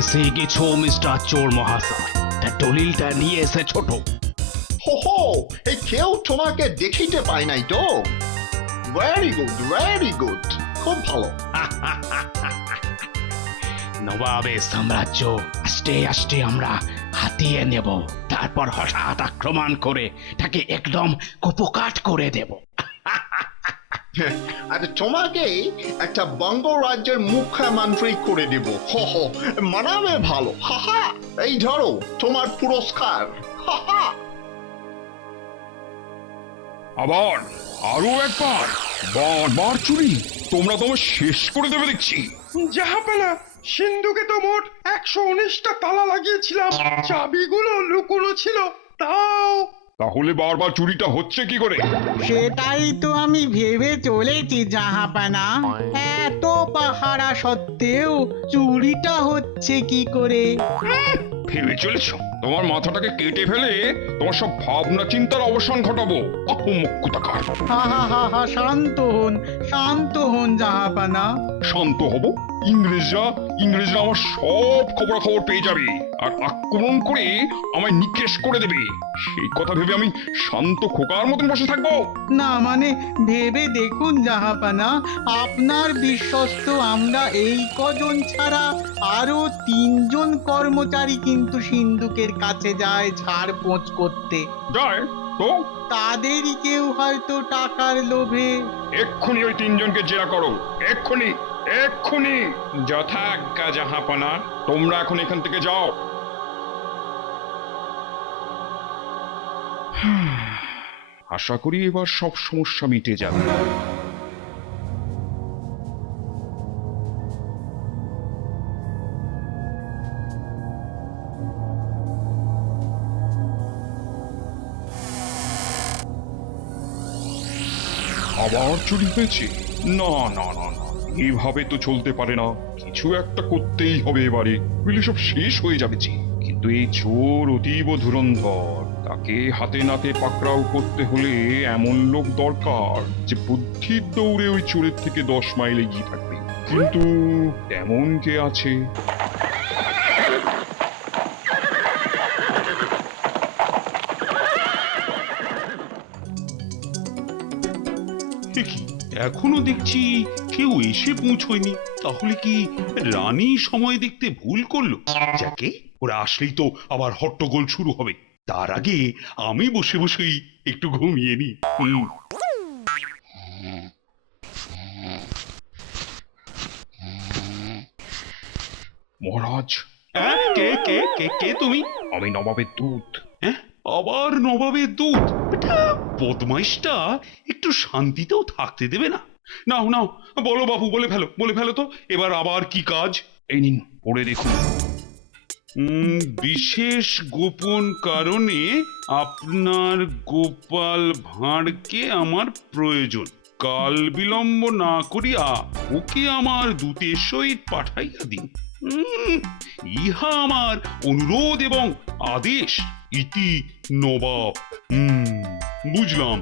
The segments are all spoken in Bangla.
এসে গেছো মিস্টার চোর মহাশয়, তা দলিলটা নিয়ে এসে ছোট। হো হো, এই কেউ তোমাকে দেখিতে পায় নাই তো? ভেরি গুড, ভেরি গুড, খুব ভালো। নবাবের সাম্রাজ্য আস্তে আস্তে আমরা হাতিয়ে নেব, তারপর হঠাৎ আক্রমণ করে তাকে একদম কুপকাট করে দেব। আর তোমাকে একটা বঙ্গরাজ্যের মুখ্যমন্ত্রী করে দেব। হো হো, মানাবে ভালো। হা হা, এই ধরো তোমার পুরস্কার। হা হা। আবার আরো একবার বারবার চুরি, তোমরা তো আমার শেষ করে দেবে দেখছি। জাহাপানা, সিন্ধুকে তো মোট 119টা তালা লাগিয়েছিলাম, চাবিগুলো লুকোনো ছিল, তাও তাহলে বারবার চুরিটা হচ্ছে কি করে? সেটাই তো আমি ভেবে চলেছি জাহাপানা। এত পাহারা সত্ত্বেও চুরিটা হচ্ছে কি করে? ভেবে চলেছ তোমার মাথাটাকে কেটে ফেলে তোমার সব ভাবনা চিন্তার অবসান ঘটাবো। অপমুক্তকার। হা হা হা হা, শান্ত হন জাহাপানা। শান্ত হব? ইংরেজরা আমার সব খবরাখবর পেয়ে যাবে আর আক্রমণ করে আমায় নিকেশ করে দেবে। সেই কথা ভেবে আমি শান্ত খোকার মতন বসে থাকবো? না মানে ভেবে দেখুন জাহাপানা, আপনার বিশ্বস্ত আমরা এই কজন ছাড়া আরো 3জন কর্মচারী কিন্তু সিন্ধুকের কাছে যায় ঝাড়পোঁছ করতে। যায় তো তাদেরই কেউ হয়তো টাকার লোভে। এক্ষুনি ওই 3জনকে জেরা করো, এক্ষুনি এক্ষুনি। যথা আজ্ঞা জাহাপনা, তোমরা এখন এখান থেকে যাও। আশা করি এবার সব সমস্যা মিটে যাবে। আবার চুরি হয়েছে? না না না না, এভাবে তো চলতে পারে না। কিছু একটা করতেই হবে এবারে, বুঝলে সব শেষ হয়ে যাবে যে। কিন্তু এই চোর অতীব ধুরন্ধর, তাকে হাতে নাতে পাকড়াও করতে হলে এমন লোক দরকার যে বুদ্ধির দৌড়ে ওই চোরের থেকে 10 মাইল এগিয়ে থাকবে। কিন্তু তেমন কে আছে? কি এখনো দেখছি কেউ এসে পৌঁছয়নি, তাহলে কি রানী সময় দেখতে ভুল করলো? যাকে ওরা আসলেই তো আবার হট্টগোল শুরু হবে, তার আগে আমি বসে বসেই একটু ঘুমিয়ে নি। মহারাজ, কে কে কে কে তুমি? আমি নবাবের দূত। হ্যাঁ, আবার নবাবের দূত? এটা বদমাইশটা একটু শান্তিতেও থাকতে দেবে না। নাও নাও, বলো বাবু, বলে ফেলো তো, এবার আবার কি কাজ? এই নিন, পড়ে দেখুন। বিশেষ গোপন কারণে আপনার গোপাল ভাঁড়কে আমার প্রয়োজন। কাল বিলম্ব না করিয়া ওকে আমার দূতের সহিত পাঠাইয়া দিন। ইহা আমার অনুরোধ এবং আদেশ। ইতি নবাব। বুঝলাম।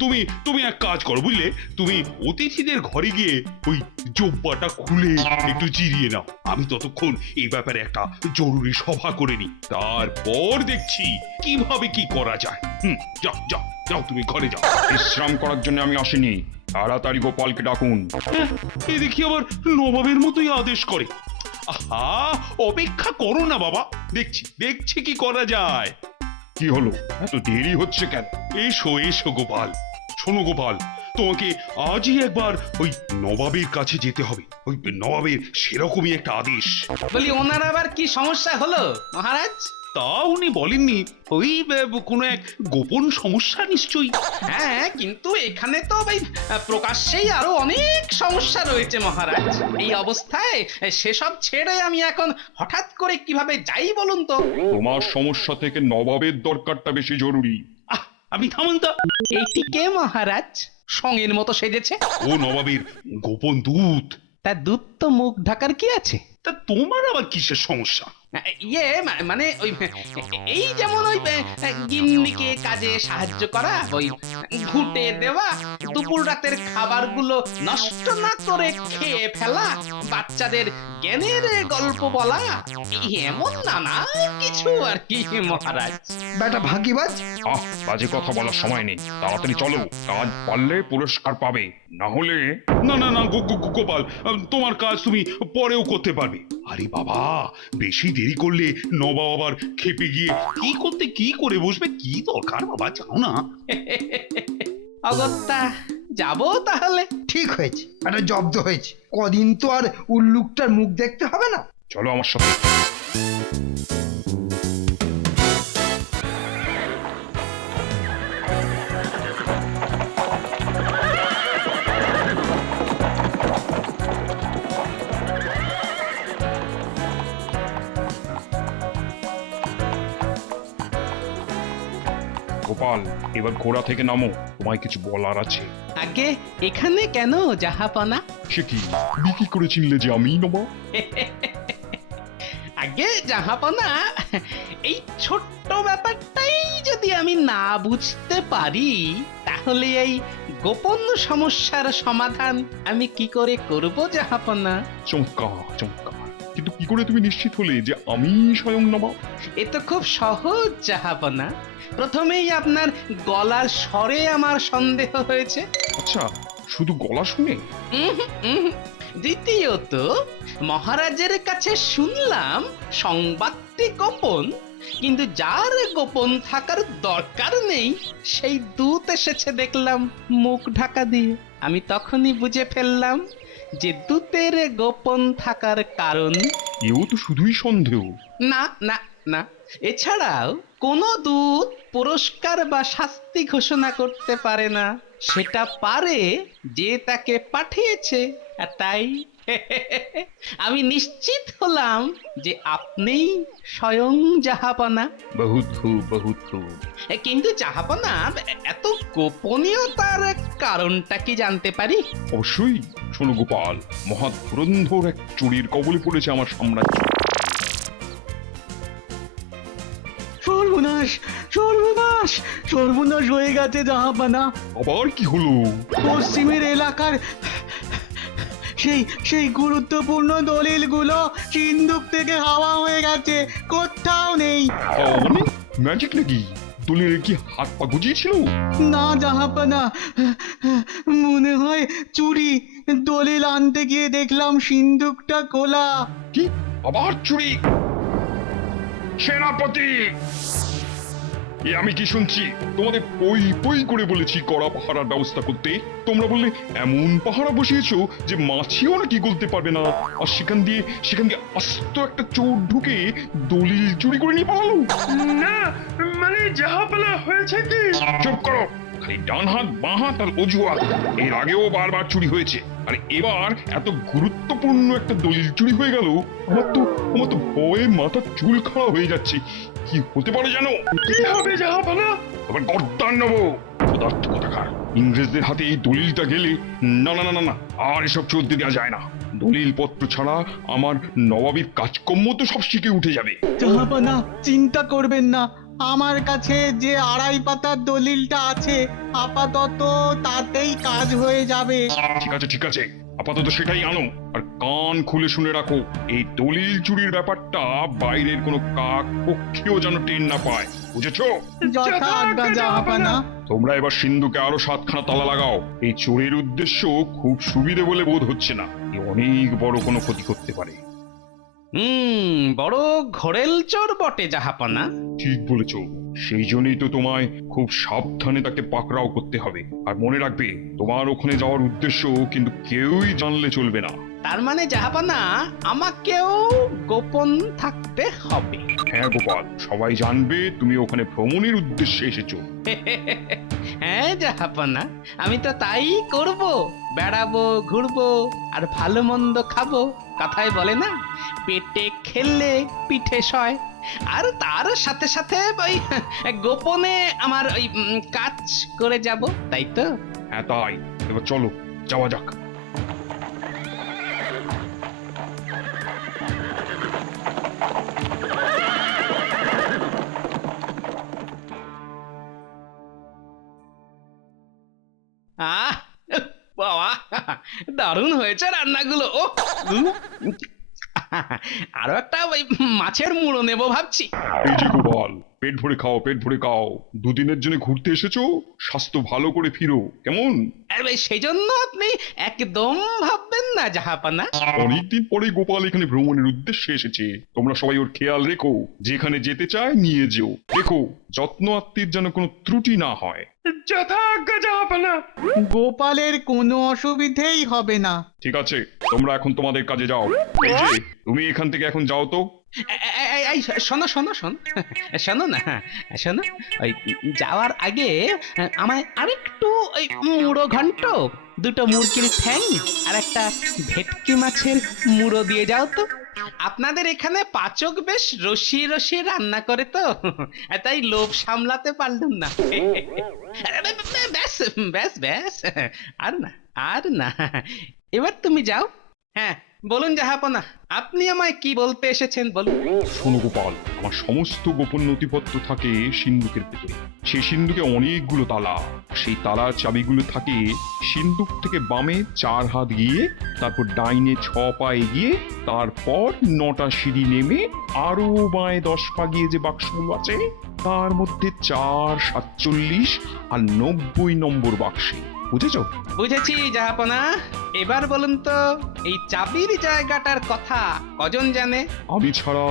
তুমি তুমি এক কাজ করো, বুঝলে, তুমি অতিথিদের ঘরে গিয়ে ওই জব্বাটা খুলে একটু জিরিয়ে নাও। আমি ততক্ষণ এই ব্যাপারে একটা জরুরি সভা করে নি, তারপর দেখছি কিভাবে কি করা যায়। যাও যাও যাও, তুমি ঘরে যাও। বিশ্রাম করার জন্য আমি আসিনি, তাড়াতাড়ি গোপালকে ডাকুন। এ দেখি আবার নবাবের মতোই আদেশ করে। আহা, অপেক্ষা করো না বাবা, দেখছি কি করা যায়। কি হলো, এত দেরি হচ্ছে কেন? এসো এসো গোপাল। শোনো গোপাল, তোমাকে আজই একবার ওই নবাবের কাছে যেতে হবে। ওই নবাবের সেরকমই একটা আদেশ। বলি ওনার আবার কি সমস্যা হলো মহারাজ? তা উনি বলেননি, ওই কোনো এক গোপন সমস্যা নিশ্চয়ই। হ্যাঁ, কিন্তু এখানে তো ভাই প্রকাশ্যেই আরো অনেক সমস্যা রয়েছে মহারাজ। এই অবস্থায় সেসব ছেড়ে আমি এখন হঠাৎ করে কিভাবে যাই বলুন তো? তোমার সমস্যা থেকে নবাবের দরকারটা বেশি জরুরি। আপনি থামুন তো। এইটি কে মহারাজ? সঙ্গের মতো সেজেছে। ও নবাবের গোপন দূত। তা দুধ তো মুখ ঢাকার কি আছে? তা তোমার আবার কিসের সমস্যা? ইয়ে মানে ওই এই যেমন ওই গিন্নিকে কাজে সাহায্য করা, ওই ঘুটে দেওয়া, দুপুর রাতের খাবারগুলো নষ্ট না করে খেয়ে ফেলা, বাচ্চাদের জ্ঞানের গল্প বলা, এমন নানা কিছু আর কি মহারাজ। বেটা ভাগিবাজ, বাজে কথা বলার সময় নেই, তাড়াতাড়ি চলো, কাজ পারলে পুরস্কার পাবে, না হলে না না না গোপাল, তোমার কাজ তুমি পরেও করতে পারবে। আরে বাবা, বেশি দেরি করলে নবাব আবার খেপে গিয়ে কি করতে কি করে বসবে, কি দরকার বাবা, যাও না। অগত্যা যাবো তাহলে। ঠিক হয়েছে, একটা জব্দ হয়েছে, কদিন তো আর উল্লুকটার মুখ দেখতে হবে না। চলো আমার সাথে। গোপাল, এবার ঘোড়া থেকে নামো, তোমায় কিছু বলার আছে। আগে এখানে কেন জাহাপনা? সে কি বিক্রি করে চিনলে যে আমি নবা? আগে জাহাপনা, এই ছোট্ট ব্যাপারটাই যদি আমি না বুঝতে পারি, তাহলে এই গোপন সমস্যার সমাধান আমি কি করে করব জাহাপনা? চমৎকার চমৎকার, কিন্তু কি করে তুমি নিশ্চিত হলে যে আমি স্বয়ং নবাব? এ তো খুব সহজ জাহাপনা। প্রথমেই আপনার গলার স্বরে আমার সন্দেহ হয়েছে। আচ্ছা, শুধু গলা শুনে? দ্বিতীয়ত, মহারাজের কাছে শুনলাম সংবাদটি গোপন, কিন্তু যার গোপন থাকার দরকার নেই সেই দূত এসেছে দেখলাম মুখ ঢাকা দিয়ে। আমি তখনই বুঝে ফেললাম যে দূতের গোপন থাকার কারণ। এও তো শুধুই সন্দেহ। না না না, এছাড়াও কোনো দূত পুরস্কার বা শাস্তি ঘোষণা করতে পারে না, সেটা পারে যে তাকে পাঠিয়েছে। আর তাই আমি নিশ্চিত হলাম যে আপনিই স্বয়ং জাহাপনা। বহুত খুব বহুত খুব। কিন্তু জাহাপনা, এত গোপনীয়তার কারণটা কি জানতে পারি? অবশ্যই। শোনো গোপাল, মহা ধুরন্ধর এক চুরির কবলে পড়েছে আমার সাম্রাজ্য। সর্বনাশ সর্বনাশ সর্বনাশ হয়ে গেছে জাহাপানা। আবার কি হলো? পশ্চিমের এলাকার সেই সেই গুরুত্বপূর্ণ দলিলগুলো সিন্ধুক থেকে হাওয়া হয়ে গেছে, কোথাও নেই। মানে ম্যাজিক নাকি? দলিল কি হাত পা গুজিয়েছিল? না জাহাপানা, মনে হয় চুরি। দলিল আনতে গিয়ে দেখলাম সিন্ধুকটা খোলা। কি আবার চুরি? সেনাপতি, এ আমি কি শুনছি? তোমাদের পই পই করে বলেছি কড়া পাহারার ব্যবস্থা করতে, তোমরা বললে এমন পাহারা বসিয়েছো যে মাছিও নাকি গলতে পারবে না, আর সেখান দিয়ে আস্ত একটা চোর ঢুকে দলিল চুরি করে নিয়ে পালালো। না মানে জাহাপানা, হয়েছে কি? চুপ করো, খালি ডান হাত বাঁ হাত আর অজুহাত। এর আগেও বারবার চুরি হয়েছে, আর এবার এত গুরুত্বপূর্ণ একটা দলিল চুরি হয়ে গেল। আমার তো ভয়ে মাথা চুল খাওয়া হয়ে যাচ্ছে। কি হতে পারে জানো? কি হবে জাহাপানা? আবার গর্দান নেবো পদার্থ কোথাকার। ইংরেজদের হাতে এই দলিলটা গেলে না না না না না, আর এসব চলতে দেওয়া যায় না। দলিল পত্র ছাড়া আমার নবাবির কাজকর্ম তো সব শিখে উঠে যাবে। জাহাপানা, চিন্তা করবেন না, আমার কাছে যে 2.5 পাতার দলিলটা আছে, আপাতত তাতেই কাজ হয়ে যাবে। ঠিক আছে ঠিক আছে, আপাতত সেটাই আনো। আর কান খুলে শুনে রাখো, এই দলিল চুরির ব্যাপারটা বাইরের কোনো কাক পক্ষীও যেন টের না পায়, বুঝেছো? যথা আজ্ঞা জাহাপানা। তোমরা এবার সিন্ধুকে আরো 7খানা তালা লাগাও। এই চোরের উদ্দেশ্য খুব সুবিধে বলে বোধ হচ্ছে না, এ অনেক বড় কোনো ক্ষতি করতে পারে। বড় ঘোরেল চোর বটে জাহাপনা। ঠিক বলেছ, সেই জন্যই তো তোমায় খুব সাবধানে তাকে পাকড়াও করতে হবে। আর মনে রাখবে, তোমার ওখানে যাওয়ার উদ্দেশ্য কিন্তু কেউই জানলে চলবে না। তার মানে জাহাপনা, আমাকেও গোপন থাকতে হবে। হ্যাঁ গোপাল, সবাই জানবে তুমি ওখানে ভ্রমণের উদ্দেশ্যে এসেছো। হ্যাঁ জাহাপনা, আমি তো তাই করব। বেড়াবো, ঘুরবো, আর ভালো মন্দ খাবো। কথায় বলে না, পেটে খেললে পিঠে সয়। আর তার সাথে সাথে ওই গোপনে আমার ওই কাজ করে যাব, তাই তো? হ্যাঁ তাই। এবার চলো, যাওয়া যাক। দারুণ হয়েছে রান্নাগুলো ও আরো একটা ওই মাছের মুড়ো নেবো ভাবছি। এই যে গোপাল, পেট ভরে খাও, পেট ভরে খাও। দুদিনের জন্য ঘুরতে এসেছো, স্বাস্থ্য ভালো করে ফিরো, কেমন? আরে সেই জন্য আপনি একদম ভাববেন না জাহাপানা। অনেকদিন পরে গোপাল এখানে ভ্রমণের উদ্দেশ্যে এসেছে, তোমরা সবাই ওর খেয়াল রেখো। যেখানে যেতে চায় নিয়ে যেও, দেখো যত্ন আত্মীর যেন কোনো ত্রুটি না হয়। যথাজ্ঞা জাহাপানা। গোপালের কোনো অসুবিধেই হবে না। ঠিক আছে, তোমরা এখন তোমাদের কাজে যাও। এই যে তুমি এখান থেকে এখন যাও তো। এই শোনো শোনো শোনো শোনো না, শোনো ওই যাওয়ার আগে আমায় আরেকটু ওই মুড়ো ঘন্ট, দুটো মুরগির ঠ্যাং আর একটা ভেটকি মাছের মুড়ো দিয়ে যাও তো। আপনাদের এখানে পাচক বেশ রসি রসি রান্না করে তো, তাই লোভ সামলাতে পারলাম না। ব্যাস ব্যাস ব্যাস, আর না আর না, এবার তুমি যাও। হ্যাঁ বলুন জাহাপনা, আপনি আমায় কি বলতে এসেছেন বলুন। শোনো গোপাল, আমার সমস্ত গোপন নথিপত্র থাকে সিন্ধুকের ভেতরে। সেই সিন্ধুকে অনেকগুলো তালা, সেই তালার চাবিগুলো থাকে সিন্ধুক থেকে বামে 4 হাত গিয়ে, তারপর ডাইনে 6 পা এগিয়ে, তারপর 9টা সিঁড়ি নেমে আরো বাঁয়ে 10 পা গিয়ে যে বাক্সগুলো আছে তার মধ্যে 4, 47 আর 90 নম্বর বাক্সে। বুঝেছো? বুঝেছি জাহাপনা। এবার বলুন তো এই চাবির জায়গাটার কথা কজন জানে? আমি ছাড়া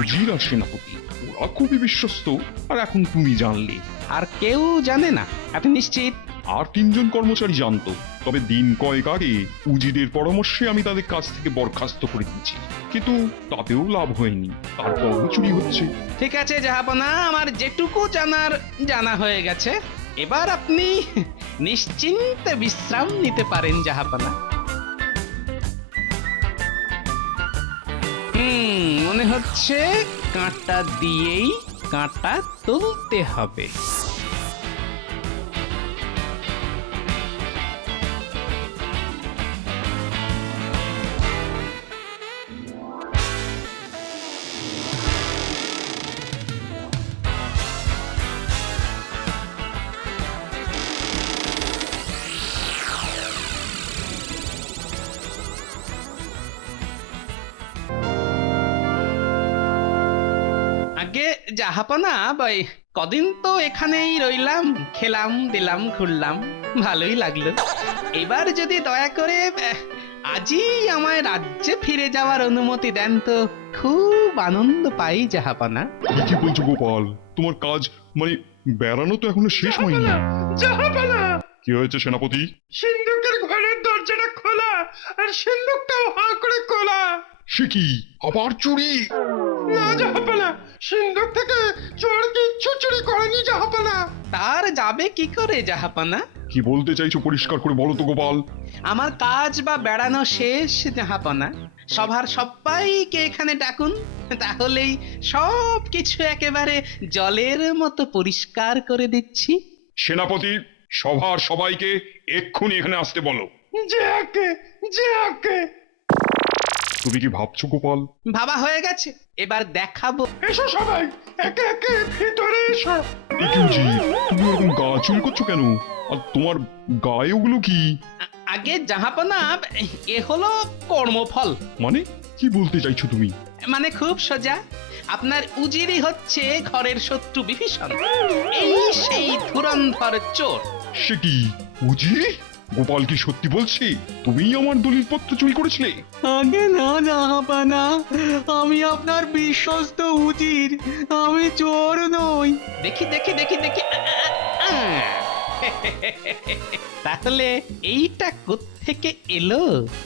উজির আর সেনাপতি, ওরা খুবই বিশ্বস্ত। আর এখন তুমি জানলে। আর কেউ জানে না? আপনি নিশ্চিত? আর 3 জন কর্মচারী জানতো, তবে দিন কয়েক আগে উজিরের পরামর্শে আমি তাদের কাছ থেকে বরখাস্ত করে দিয়েছি, কিন্তু তাতেও লাভ হয়নি, তারপরও চুরি হচ্ছে। ঠিক আছে জাহাপনা, আমার যেটুকু জানার জানা হয়ে গেছে। এবার আপনি নিশ্চিন্তে বিশ্রাম নিতে পারেন জাহাপনা। মনে হচ্ছে কাঁটা দিয়েই কাঁটা তুলতে হবে। আগে জাহাপনা ভাই, কদিন তো এখানেই রইলাম, খেলাম দিলাম ঘুরলাম, ভালোই লাগলো। এবার যদি দয়া করে আজই আমায় রাজ্যে ফিরে যাওয়ার অনুমতি দেন তো খুব আনন্দ পাই জাহাপনা। কি বলছো গোপাল? তোমার কাজ মানে বেড়ানো তো এখনো শেষ হয়নি। জাহাপানা, কি হয়েছে সেনাপতি? সিন্ধুকের ঘরের দরজাটা খোলা আর সিন্ধুকটাও হাঁ করে খোলা। সে কি, আবার চুরি? না জাহাপানা, সিন্ধুক থেকে চোর কিচ্ছু চুরি করেনি জাহাপানা। তার যাবে কি করে জাহাপানা? কি বলতে চাইছো পরিষ্কার করে বলো তো গোপাল। আমার কাজ বা বেড়ানো শেষ জাহাপনা। সভার সবাইকে এখানে ডাকুন, তাহলেই সব কিছু একেবারে জলের মতো পরিষ্কার করে দিচ্ছি। সেনাপতি, সভার সবাইকে এক্ষুনি এখানে আসতে বলো। যে আকে, যে আকে। তুমি কি ভাবছো গোপাল? ভাবা হয়ে গেছে, এবার দেখাবো। এসো সবাই, একে একে ভিতরে এসো। কি উজি, তুমি এরকম গা চুল করছো কেন? আর তোমার গায়ে ওগুলো কি? আগে জাহাপনা, এ হলো কর্মফল। মানে কি বলতে চাইছো তুমি? মানে খুব সোজা, আপনার উজিরই হচ্ছে ঘরের শত্রু বিভীষণ, এই সেই ধুরন্ধর চোর। সে কি উজি? গোপাল কি সত্যি বলছে তুমিই আমার দলিলপত্র চুরি করেছিলে? আগে না জাহাপানা, আমি আপনার বিশ্বস্ত উজির, আমি চোর নই। দেখি দেখি দেখি দেখি, তাহলে এইটা কোত্থেকে এলো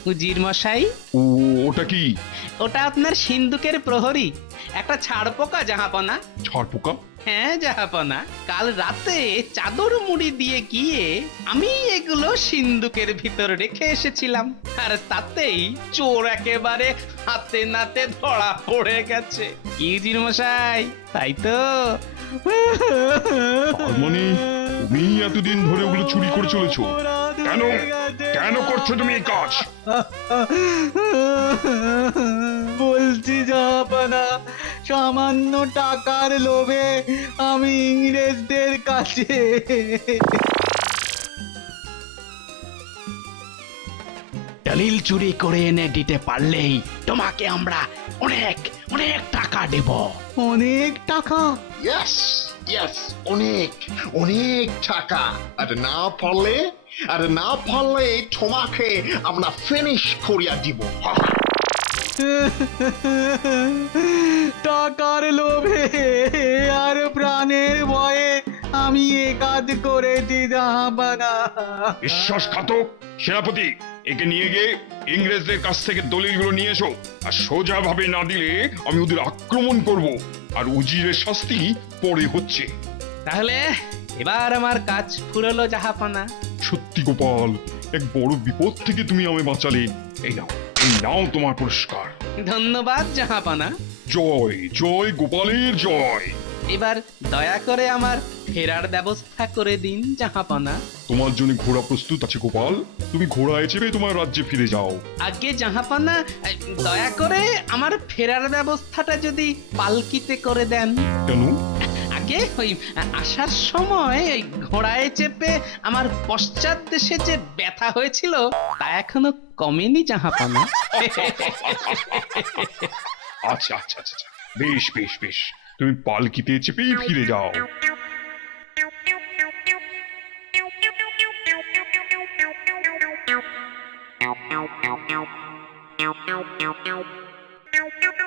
উজির মশাই? ওটা কি? ওটা আপনার সিন্ধুকের প্রহরী, একটা ছাড়পোকা জাহাপনা। ছাড় পোকা? হ্যাঁ জাহাপনা, কাল রাতে চাদর মুড়ি দিয়ে গিয়ে আমি এগুলো সিন্ধুকের ভিতর রেখে এসেছিলাম, আর তাতেই চোর একেবারে হাতে নাতে ধরা পড়ে গেছে। কি উজির মশাই, তাই তো? তার মানে তুমি এতদিন ধরে ওগুলো চুরি করে চলেছো? কেন কেন করছো তুমি এই কাজ? বলছি জাহাপানা, সামান্য টাকার লোভে আমি ইংরেজদের কাছে দলিল চুরি করে এনে দিতে পারলেই তোমাকে আমরা অনেক অনেক টাকা দেব। অনেক টাকা? ইয়েস ইয়েস, অনেক অনেক টাকা। আর না পারলে তোমাকে আমরা ফিনিশ করিয়া দিব। টাকার লোভে আর প্রাণের ভয়ে আমি এ কাজ করেছি জাহাপানা। বিশ্বাসঘাতক! সেনাপতি, একে নিয়ে গিয়ে ইংরেজদের কাছ থেকে দলিলগুলো নিয়ে এসো। আর সোজাভাবে না দিলে আমি ওদের আক্রমণ করব, আর উজিরের শাস্তি পরে হচ্ছে। তাহলে এবার আমার কাজ ফুরলো জাহাপানা। সত্যি গোপাল, এক বড় বিপদ থেকে তুমি আমায় বাঁচালে। এই নাও তোমার পুরস্কার। ধন্যবাদ জাহাপানা। জয় জয় গোপালের জয়। এবার দয়া করে আমার ফেরার ব্যবস্থা করে দিন জাহাপানা। তোমার জন্য ঘোড়া প্রস্তুত আছে গোপাল, তুমি ঘোড়ায় চেপে তোমার রাজ্যে ফিরে যাও। আগে জাহাপানা, দয়া করে আমার ফেরার ব্যবস্থাটা যদি পালকিতে করে দেন। কেন? আগে ওই আসার সময় ওই ঘোড়ায় চেপে আমার পশ্চাৎ দেশে যে ব্যথা হয়েছিল তা এখনো কমেনি জাহাপানা। আচ্ছা আচ্ছা আচ্ছা আচ্ছা। বেশ বেশ বেশ, তুমি পালকিতে চেপেই ফিরে যাও। Meow meow meow meow meow meow meow meow meow meow meow meow meow